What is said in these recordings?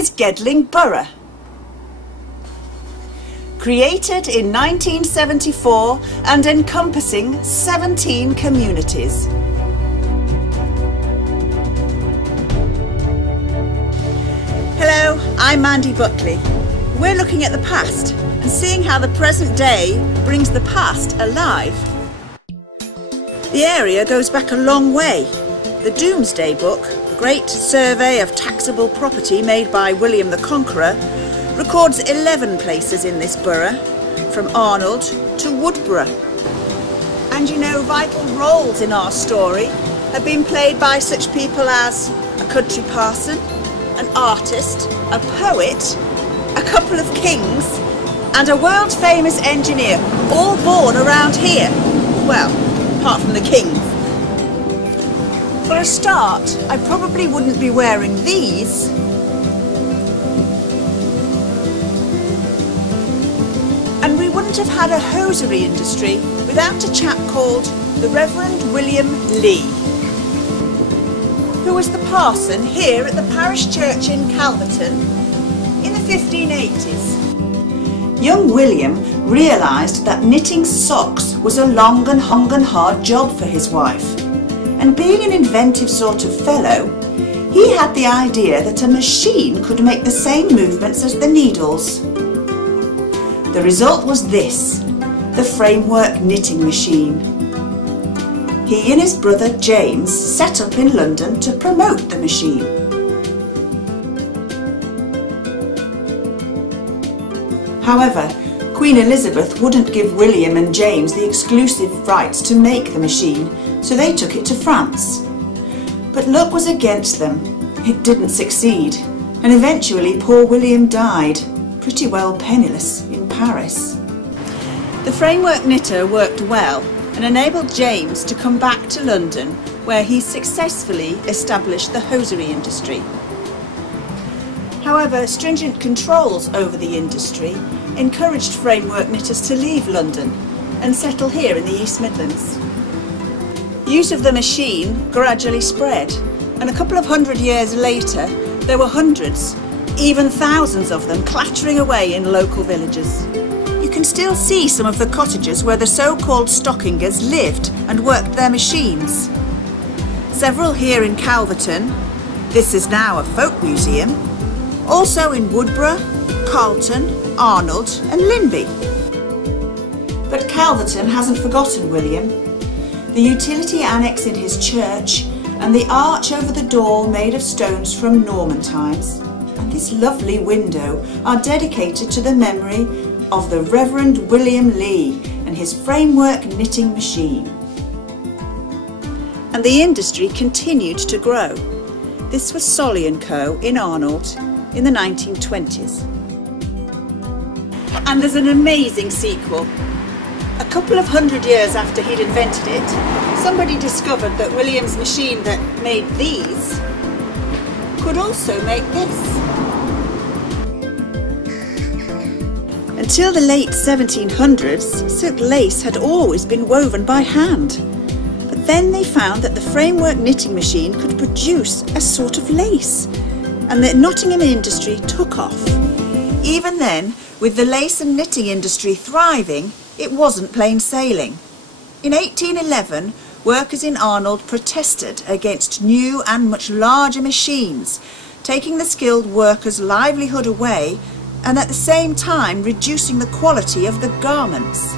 is Gedling Borough. Created in 1974 and encompassing 17 communities. Hello, I'm Mandy Buckley. We're looking at the past and seeing how the present day brings the past alive. The area goes back a long way. The Domesday Book, the great survey of taxable property made by William the Conqueror, records 11 places in this borough, from Arnold to Woodborough. And you know, vital roles in our story have been played by such people as a country parson, an artist, a poet, a couple of kings, and a world-famous engineer, all born around here. Well, apart from the kings. For a start, I probably wouldn't be wearing these. And we wouldn't have had a hosiery industry without a chap called the Reverend William Lee, who was the parson here at the parish church in Calverton in the 1580s. Young William realised that knitting socks was a long and hard job for his wife, and being an inventive sort of fellow, he had the idea that a machine could make the same movements as the needles. The result was this, the framework knitting machine. He and his brother James set up in London to promote the machine. However, Queen Elizabeth wouldn't give William and James the exclusive rights to make the machine, so they took it to France. But luck was against them. It didn't succeed, and eventually poor William died, pretty well penniless, in Paris. The framework knitter worked well and enabled James to come back to London, where he successfully established the hosiery industry. However, stringent controls over the industry encouraged framework knitters to leave London and settle here in the East Midlands. Use of the machine gradually spread, and a couple of hundred years later there were hundreds, even thousands of them clattering away in local villages. You can still see some of the cottages where the so-called stockingers lived and worked their machines. Several here in Calverton, this is now a folk museum, also in Woodborough, Carlton, Arnold and Linby. But Calverton hasn't forgotten William. The utility annex in his church and the arch over the door made of stones from Norman times and this lovely window are dedicated to the memory of the Reverend William Lee and his framework knitting machine. And the industry continued to grow. This was Solly & Co. in Arnold in the 1920s. And there's an amazing sequel. A couple of hundred years after he'd invented it, somebody discovered that William's machine that made these could also make this. Until the late 1700s, silk lace had always been woven by hand. But then they found that the framework knitting machine could produce a sort of lace, and the Nottingham industry took off. Even then, with the lace and knitting industry thriving, it wasn't plain sailing. In 1811, workers in Arnold protested against new and much larger machines, taking the skilled workers' livelihood away and at the same time reducing the quality of the garments.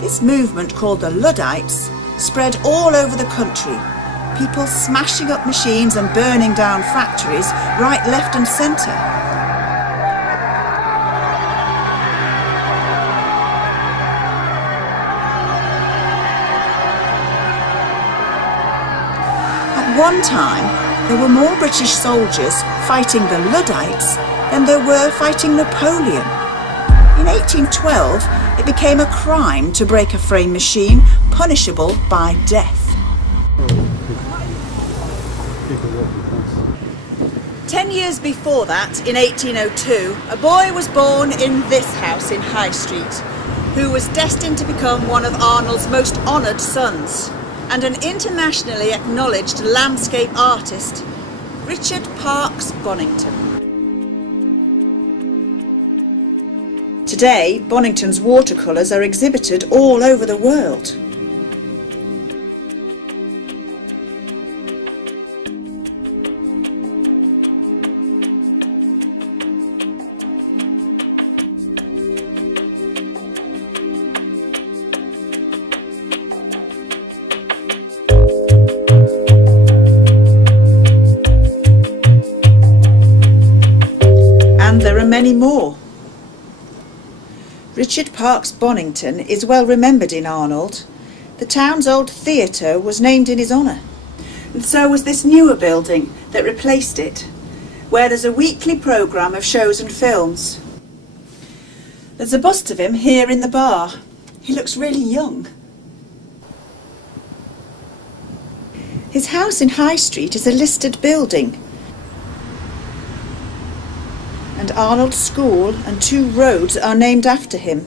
This movement, called the Luddites, spread all over the country, people smashing up machines and burning down factories right, left and centre. At one time, there were more British soldiers fighting the Luddites than there were fighting Napoleon. In 1812, it became a crime to break a frame machine, punishable by death. 10 years before that, in 1802, a boy was born in this house in High Street, who was destined to become one of Arnold's most honoured sons, and an internationally acknowledged landscape artist, Richard Parkes Bonington. Today, Bonington's watercolours are exhibited all over the world. And there are many more. Richard Parkes Bonington is well remembered in Arnold. The town's old theatre was named in his honour. And so was this newer building that replaced it, where there's a weekly programme of shows and films. There's a bust of him here in the bar. He looks really young. His house in High Street is a listed building, and Arnold School and 2 roads are named after him.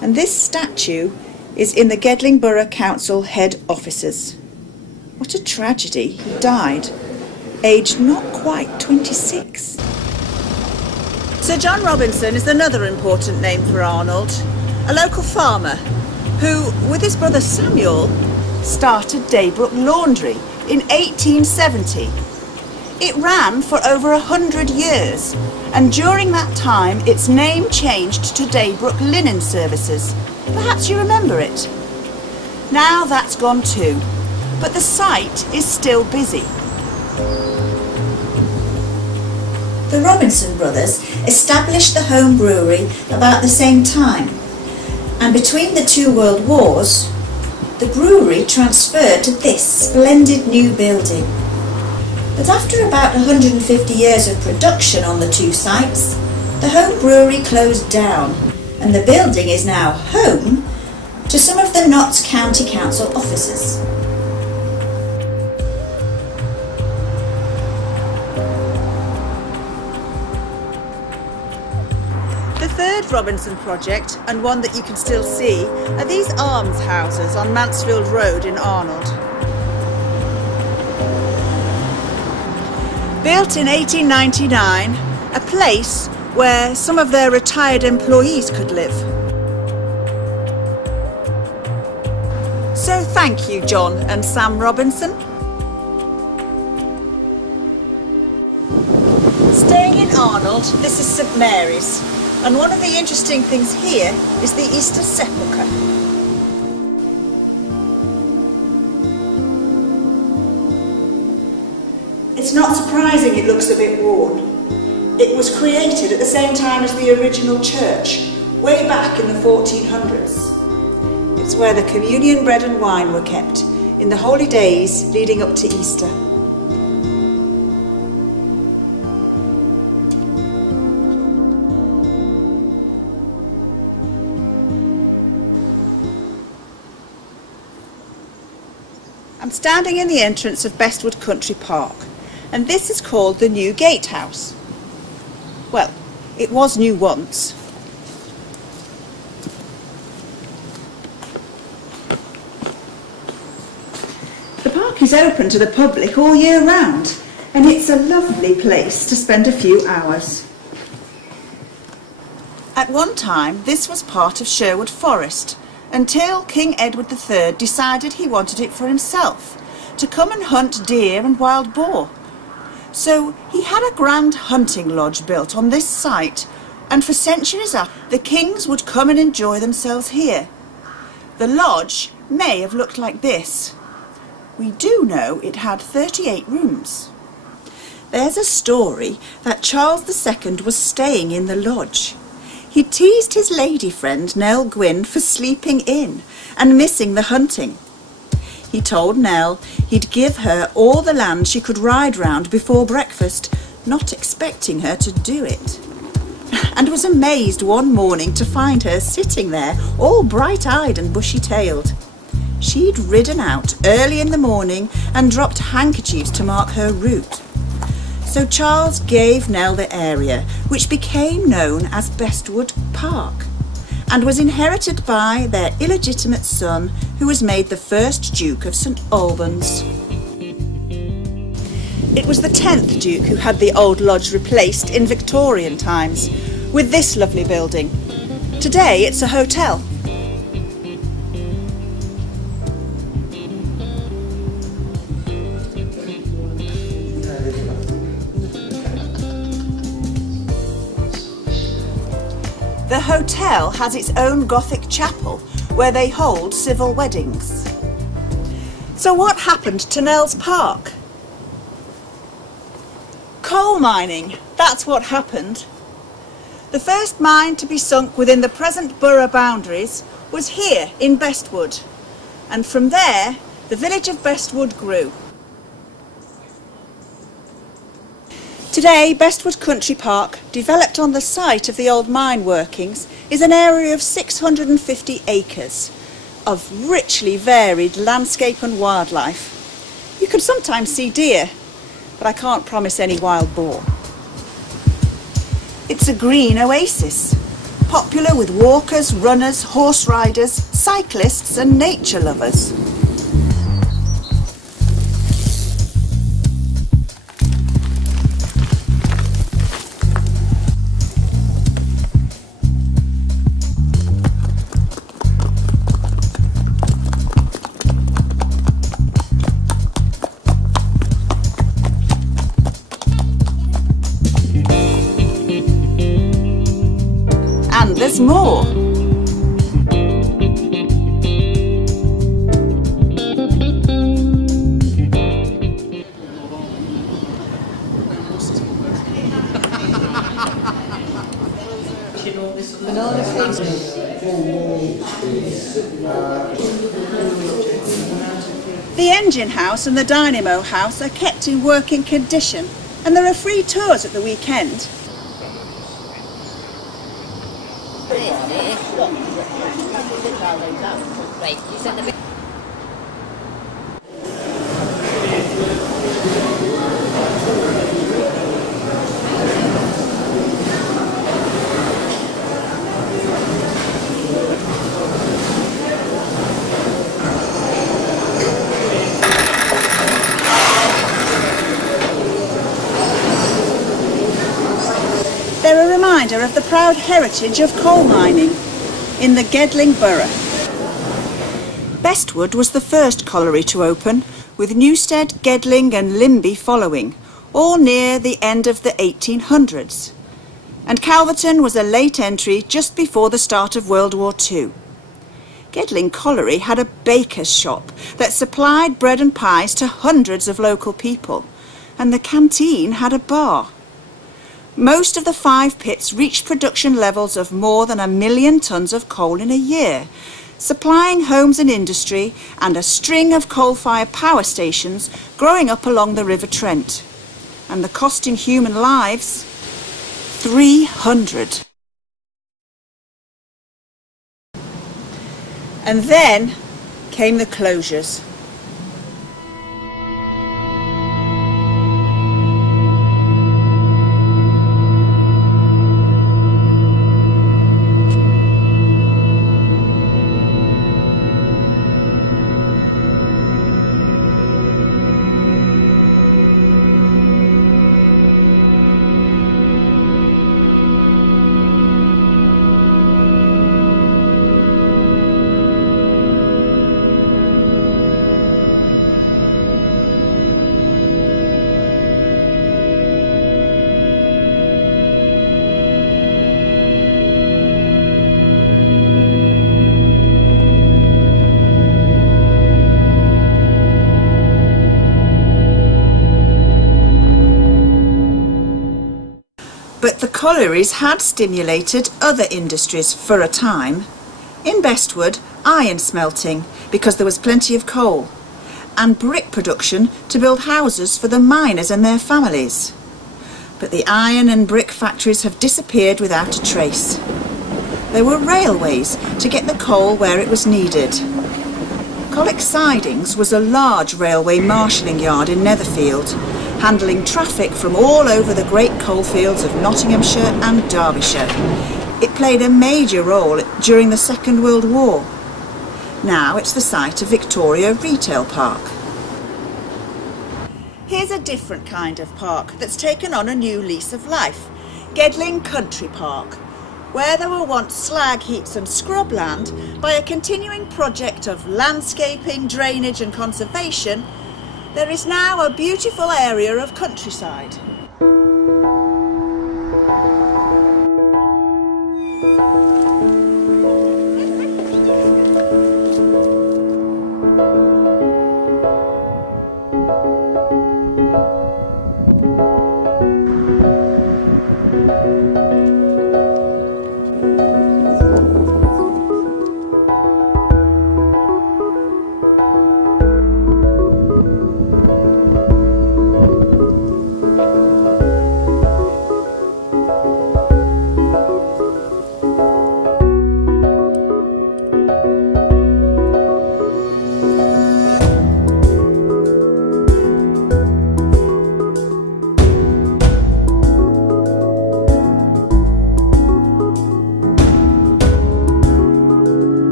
And this statue is in the Gedling Borough Council head offices. What a tragedy, he died, aged not quite 26. Sir John Robinson is another important name for Arnold, a local farmer who, with his brother Samuel, started Daybrook Laundry in 1870. It ran for over 100 years, and during that time its name changed to Daybrook Linen Services. Perhaps you remember it. Now that's gone too, but the site is still busy. The Robinson brothers established the home brewery about the same time, and between the 2 world wars, the brewery transferred to this splendid new building. But after about 150 years of production on the 2 sites, the home brewery closed down, and the building is now home to some of the Notts County Council offices. The third Robinson project, and one that you can still see, are these almshouses on Mansfield Road in Arnold. Built in 1899, a place where some of their retired employees could live. So thank you, John and Sam Robinson. Staying in Arnold, this is St Mary's. And one of the interesting things here is the Easter Sepulchre. It's not surprising it looks a bit worn. It was created at the same time as the original church, way back in the 1400s. It's where the communion bread and wine were kept in the holy days leading up to Easter. I'm standing in the entrance of Bestwood Country Park, and this is called the New Gatehouse. Well, it was new once. The park is open to the public all year round, and it's a lovely place to spend a few hours. At one time, this was part of Sherwood Forest, until King Edward III decided he wanted it for himself, to come and hunt deer and wild boar. So he had a grand hunting lodge built on this site, and for centuries after, the kings would come and enjoy themselves here. The lodge may have looked like this. We do know it had 38 rooms. There's a story that Charles II was staying in the lodge. He teased his lady friend Nell Gwynn for sleeping in and missing the hunting. He told Nell he'd give her all the land she could ride round before breakfast, not expecting her to do it, and was amazed one morning to find her sitting there all bright-eyed and bushy-tailed. She'd ridden out early in the morning and dropped handkerchiefs to mark her route. So Charles gave Nell the area, which became known as Bestwood Park, and was inherited by their illegitimate son, who was made the first Duke of St Albans. It was the 10th Duke who had the old lodge replaced in Victorian times with this lovely building. Today it's a hotel. The hotel has its own Gothic chapel where they hold civil weddings. So what happened to Nell's Park? Coal mining, that's what happened. The first mine to be sunk within the present borough boundaries was here in Bestwood, and from there the village of Bestwood grew. Today, Bestwood Country Park, developed on the site of the old mine workings, is an area of 650 acres of richly varied landscape and wildlife. You can sometimes see deer, but I can't promise any wild boar. It's a green oasis, popular with walkers, runners, horse riders, cyclists and nature lovers. And there's more. The engine house and the dynamo house are kept in working condition, and there are free tours at the weekend. They're a reminder of the proud heritage of coal mining in the Gedling Borough. Bestwood was the first colliery to open, with Newstead, Gedling and Limby following, all near the end of the 1800s. And Calverton was a late entry just before the start of World War II. Gedling Colliery had a baker's shop that supplied bread and pies to hundreds of local people, and the canteen had a bar. Most of the 5 pits reached production levels of more than 1 million tonnes of coal in a year, supplying homes and industry and a string of coal-fired power stations growing up along the River Trent. And the cost in human lives? 300. And then came the closures. But the collieries had stimulated other industries for a time. In Bestwood, iron smelting, because there was plenty of coal, and brick production to build houses for the miners and their families. But the iron and brick factories have disappeared without a trace. There were railways to get the coal where it was needed. Colwick Sidings was a large railway marshalling yard in Netherfield, handling traffic from all over the great coalfields of Nottinghamshire and Derbyshire. It played a major role during the Second World War. Now it's the site of Victoria Retail Park. Here's a different kind of park that's taken on a new lease of life. Gedling Country Park, where there were once slag heaps and scrubland, by a continuing project of landscaping, drainage and conservation, there is now a beautiful area of countryside.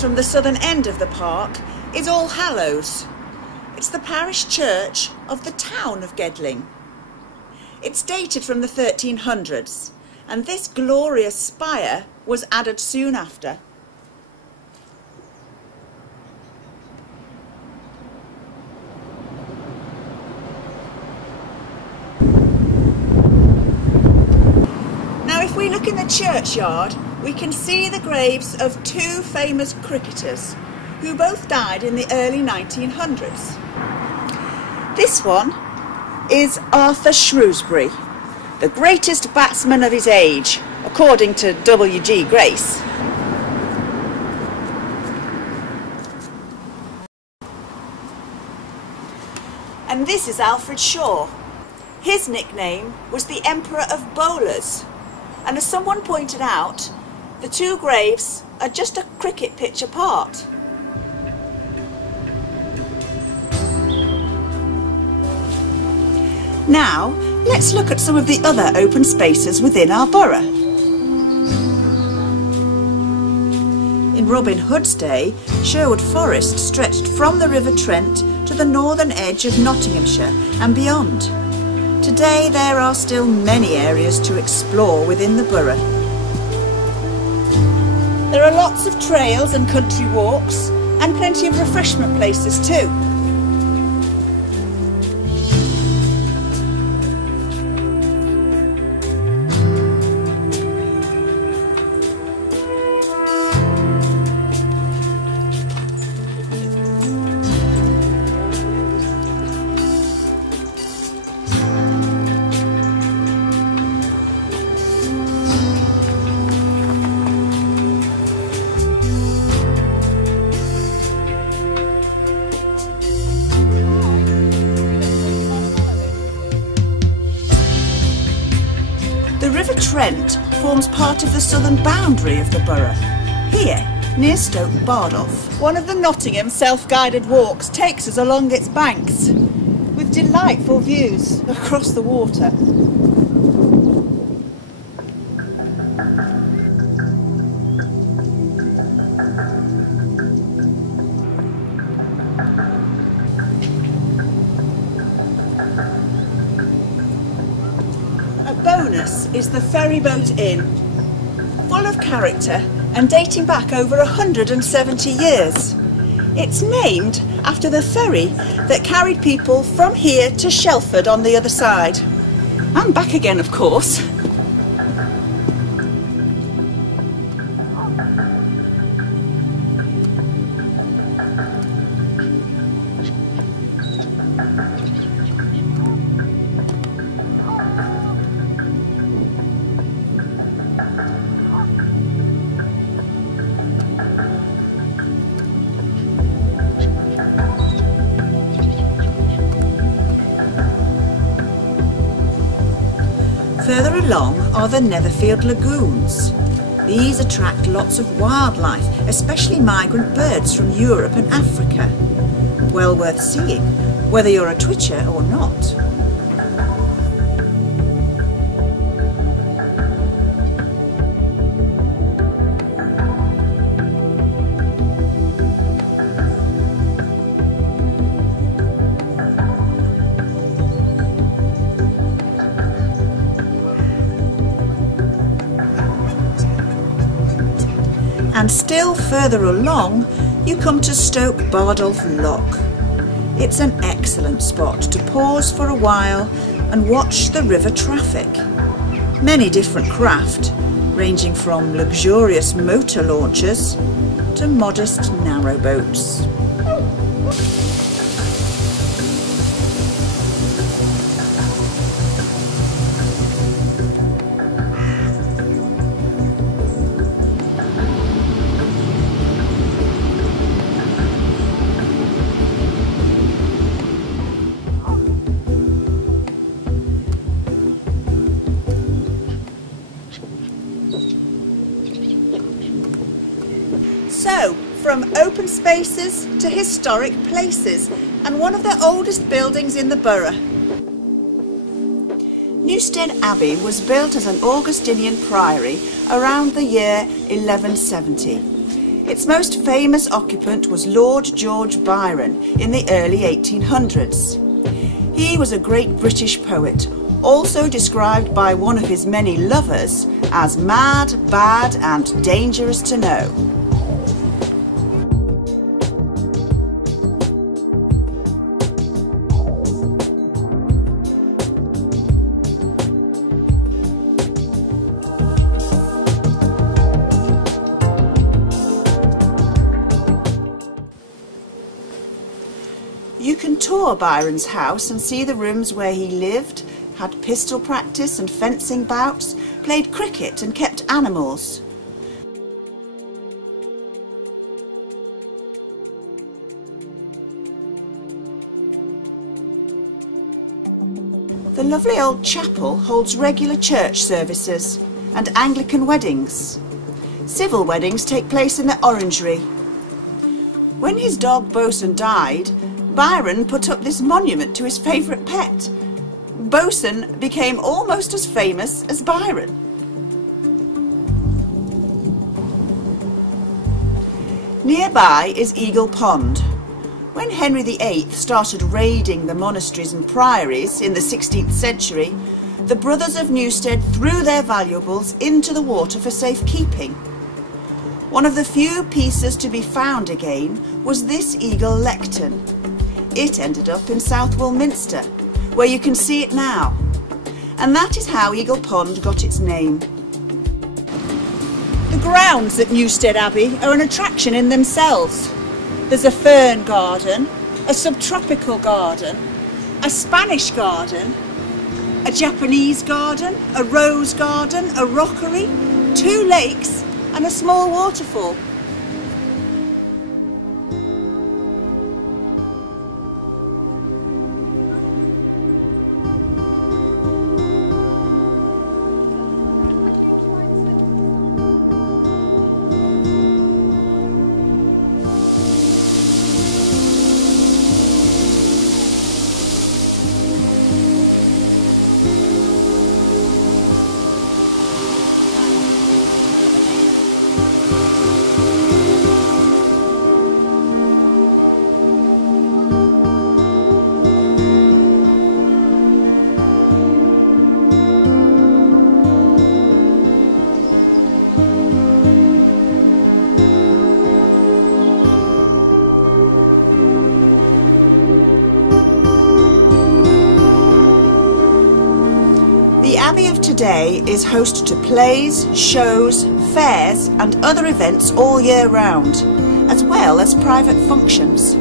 From the southern end of the park is All Hallows. It's the parish church of the town of Gedling. It's dated from the 1300s, and this glorious spire was added soon after. Now if we look in the churchyard, we can see the graves of two famous cricketers who both died in the early 1900s. This one is Arthur Shrewsbury, the greatest batsman of his age, according to W.G. Grace. And this is Alfred Shaw. His nickname was the Emperor of Bowlers, and as someone pointed out, the two graves are just a cricket pitch apart. Now, let's look at some of the other open spaces within our borough. In Robin Hood's day, Sherwood Forest stretched from the River Trent to the northern edge of Nottinghamshire and beyond. Today there are still many areas to explore within the borough. There are lots of trails and country walks, and plenty of refreshment places too. The River Trent forms part of the southern boundary of the borough, here near Stoke Bardolph. One of the Nottingham self-guided walks takes us along its banks, with delightful views across the water. witness is the Ferryboat Inn, full of character and dating back over 170 years. It's named after the ferry that carried people from here to Shelford on the other side. And back again, of course. Further along are the Netherfield Lagoons. These attract lots of wildlife, especially migrant birds from Europe and Africa. Well worth seeing, whether you're a twitcher or not. And still further along, you come to Stoke Bardolph Lock. It's an excellent spot to pause for a while and watch the river traffic. Many different craft, ranging from luxurious motor launchers to modest narrowboats. So, from open spaces to historic places, and one of the oldest buildings in the borough. Newstead Abbey was built as an Augustinian priory around the year 1170. Its most famous occupant was Lord George Byron in the early 1800s. He was a great British poet, also described by one of his many lovers as mad, bad and dangerous to know. You can tour Byron's house and see the rooms where he lived, had pistol practice and fencing bouts, played cricket and kept animals. The lovely old chapel holds regular church services and Anglican weddings. Civil weddings take place in the orangery. When his dog Bosun died, Byron put up this monument to his favourite pet. Bosun became almost as famous as Byron. Nearby is Eagle Pond. When Henry VIII started raiding the monasteries and priories in the 16th century, the brothers of Newstead threw their valuables into the water for safekeeping. One of the few pieces to be found again was this eagle lectern. It ended up in South Wilminster, where you can see it now. And that is how Eagle Pond got its name. The grounds at Newstead Abbey are an attraction in themselves. There's a fern garden, a subtropical garden, a Spanish garden, a Japanese garden, a rose garden, a rockery, 2 lakes and a small waterfall. Limby of today is host to plays, shows, fairs and other events all year round, as well as private functions.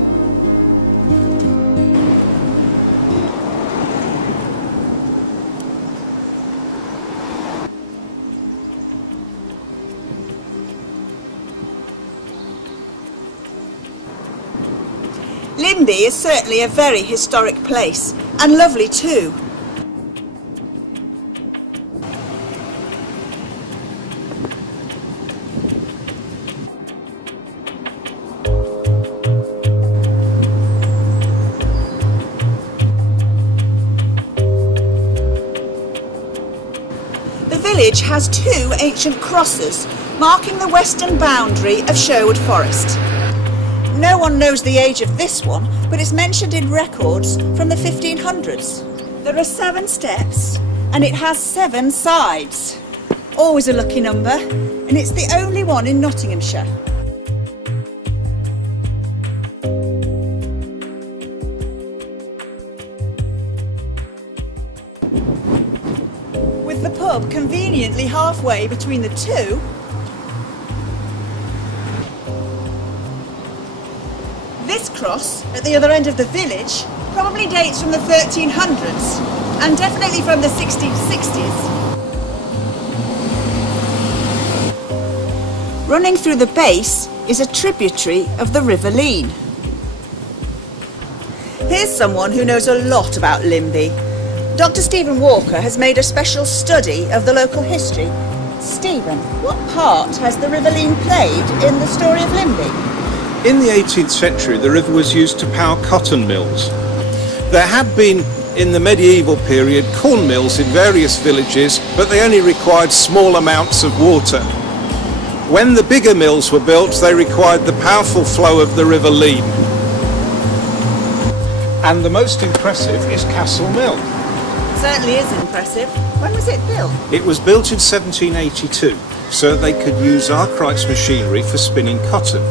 Limby is certainly a very historic place, and lovely too. The village has two ancient crosses marking the western boundary of Sherwood Forest. No one knows the age of this one, but it's mentioned in records from the 1500s. There are 7 steps and it has 7 sides. Always a lucky number, and it's the only one in Nottinghamshire. With the pub conveniently halfway between the two, this cross at the other end of the village probably dates from the 1300s and definitely from the 1660s. Running through the base is a tributary of the River Leen. Here's someone who knows a lot about Limby. Dr. Stephen Walker has made a special study of the local history. Stephen, what part has the River Leen played in the story of Limby? In the 18th century, the river was used to power cotton mills. There had been, in the medieval period, corn mills in various villages, but they only required small amounts of water. When the bigger mills were built, they required the powerful flow of the River Leen. And the most impressive is Castle Mill. Certainly is impressive. When was it built? It was built in 1782, so they could use Arkwright's machinery for spinning cotton.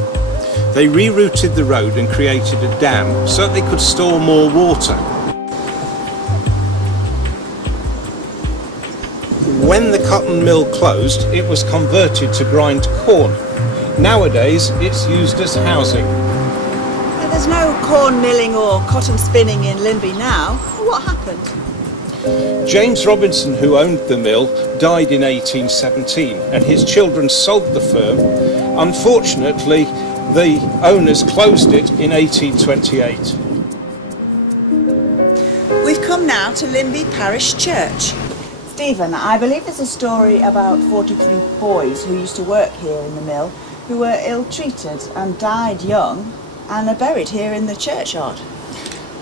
They rerouted the road and created a dam so that they could store more water. When the cotton mill closed, it was converted to grind corn. Nowadays, it's used as housing. There's no corn milling or cotton spinning in Limby now. What happened? James Robinson, who owned the mill, died in 1817 and his children sold the firm. Unfortunately, the owners closed it in 1828. We've come now to Limby Parish Church. Stephen, I believe there's a story about 43 boys who used to work here in the mill who were ill-treated and died young and are buried here in the churchyard.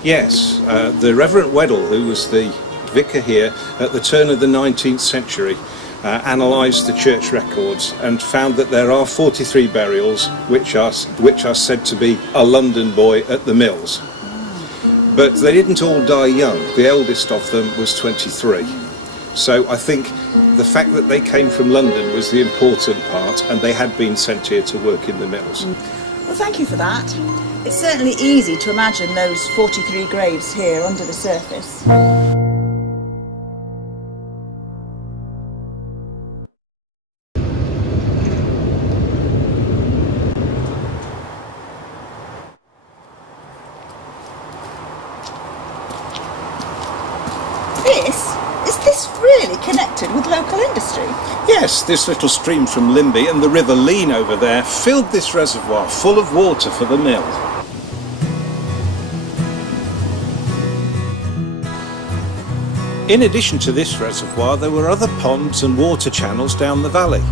Yes, the Reverend Weddell, who was the vicar here at the turn of the 19th century, analysed the church records and found that there are 43 burials which are said to be a London boy at the mills. But they didn't all die young. The eldest of them was 23. So I think the fact that they came from London was the important part, and they had been sent here to work in the mills. Well, thank you for that. It's certainly easy to imagine those 43 graves here under the surface. Is this really connected with local industry? Yes, this little stream from Limby and the River Leen over there filled this reservoir full of water for the mill. In addition to this reservoir, there were other ponds and water channels down the valley.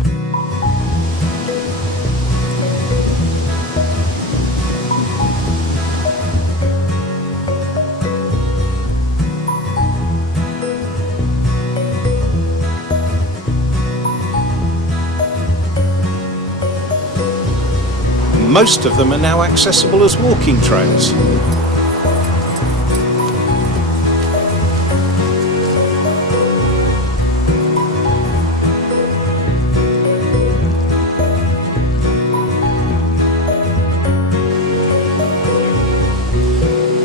Most of them are now accessible as walking trails.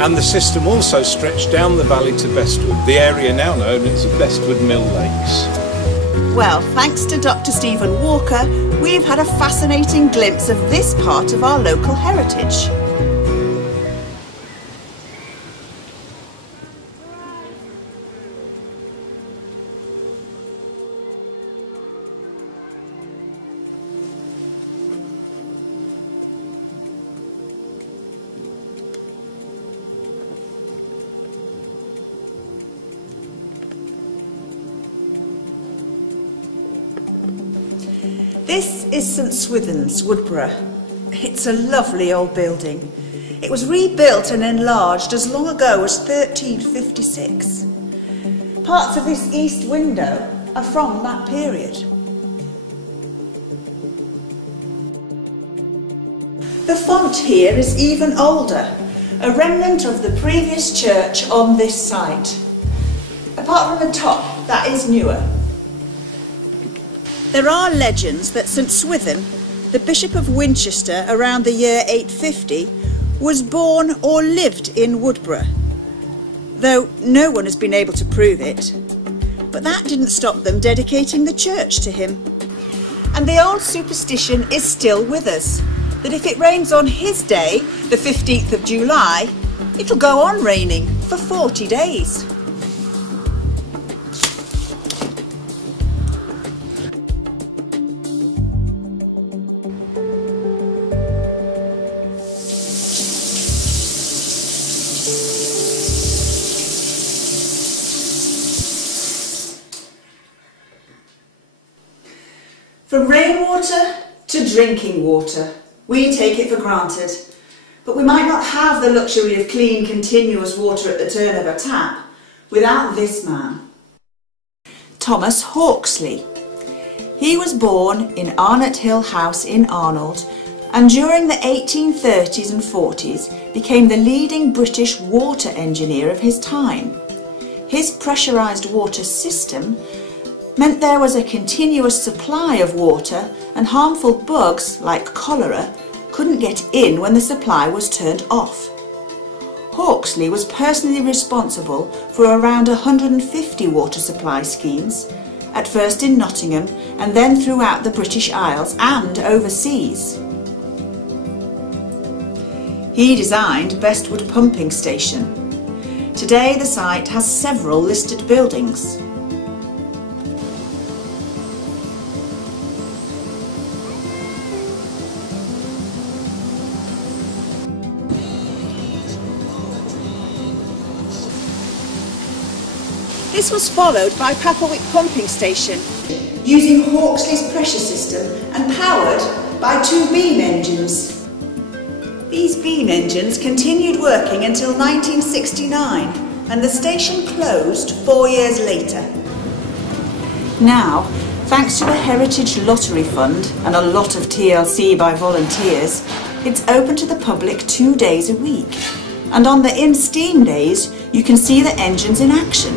And the system also stretched down the valley to Bestwood, the area now known as the Bestwood Mill Lakes. Well, thanks to Dr. Stephen Walker, we've had a fascinating glimpse of this part of our local heritage. This is St Swithin's, Woodborough. It's a lovely old building. It was rebuilt and enlarged as long ago as 1356. Parts of this east window are from that period. The font here is even older, a remnant of the previous church on this site. Apart from the top, that is newer. There are legends that St Swithin, the Bishop of Winchester around the year 850, was born or lived in Woodborough, though no one has been able to prove it. But that didn't stop them dedicating the church to him. And the old superstition is still with us, that if it rains on his day, the 15th of July, it'll go on raining for 40 days. From rainwater to drinking water, we take it for granted. But we might not have the luxury of clean, continuous water at the turn of a tap without this man. Thomas Hawksley. He was born in Arnott Hill House in Arnold, and during the 1830s and 40s became the leading British water engineer of his time. His pressurised water system meant there was a continuous supply of water, and harmful bugs like cholera couldn't get in when the supply was turned off. Hawksley was personally responsible for around 150 water supply schemes, at first in Nottingham and then throughout the British Isles and overseas. He designed Bestwood Pumping Station. Today the site has several listed buildings. This was followed by Papplewick Pumping Station, using Hawksley's pressure system and powered by 2 beam engines. These beam engines continued working until 1969, and the station closed 4 years later. Now, thanks to a Heritage Lottery Fund and a lot of TLC by volunteers, it's open to the public 2 days a week. And on the in-steam days, you can see the engines in action.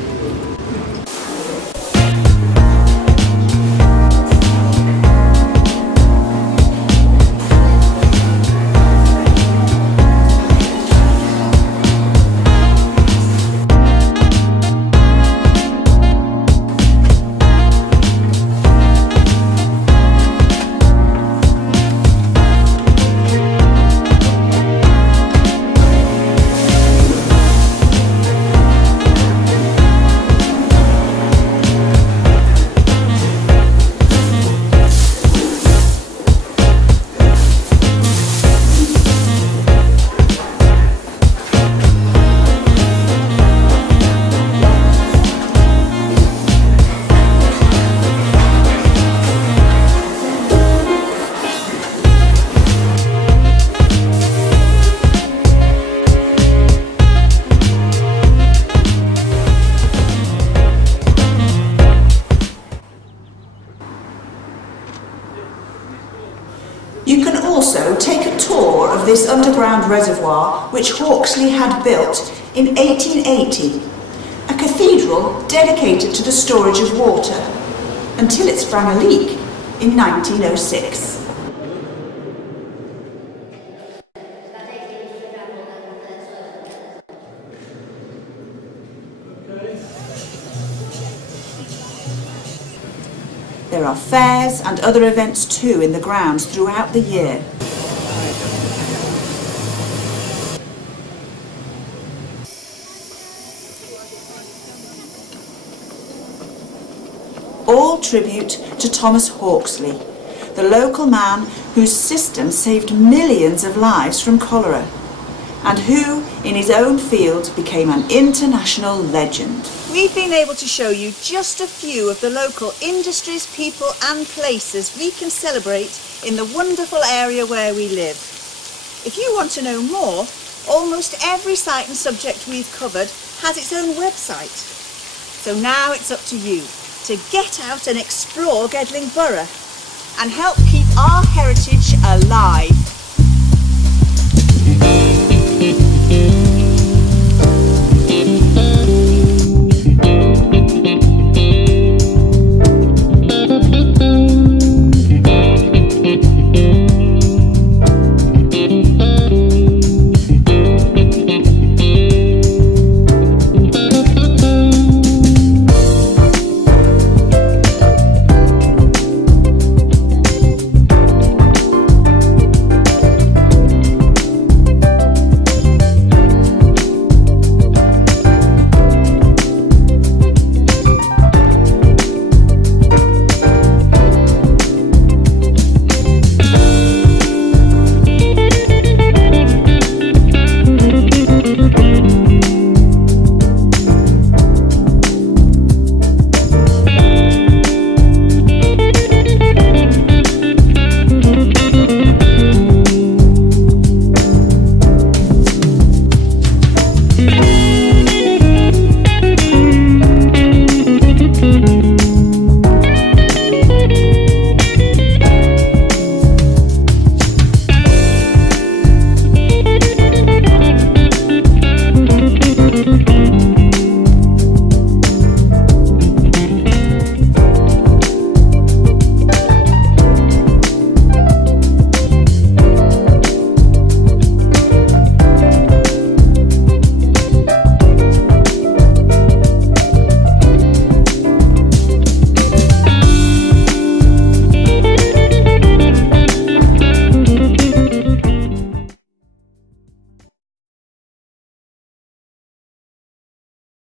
You can also take a tour of this underground reservoir which Hawksley had built in 1880, a cathedral dedicated to the storage of water, until it sprang a leak in 1906. There are fairs and other events too in the grounds throughout the year. All tribute to Thomas Hawksley, the local man whose system saved millions of lives from cholera, and who, in his own field, became an international legend. We've been able to show you just a few of the local industries, people and places we can celebrate in the wonderful area where we live. If you want to know more, almost every site and subject we've covered has its own website. So now it's up to you to get out and explore Gedling Borough and help keep our heritage alive.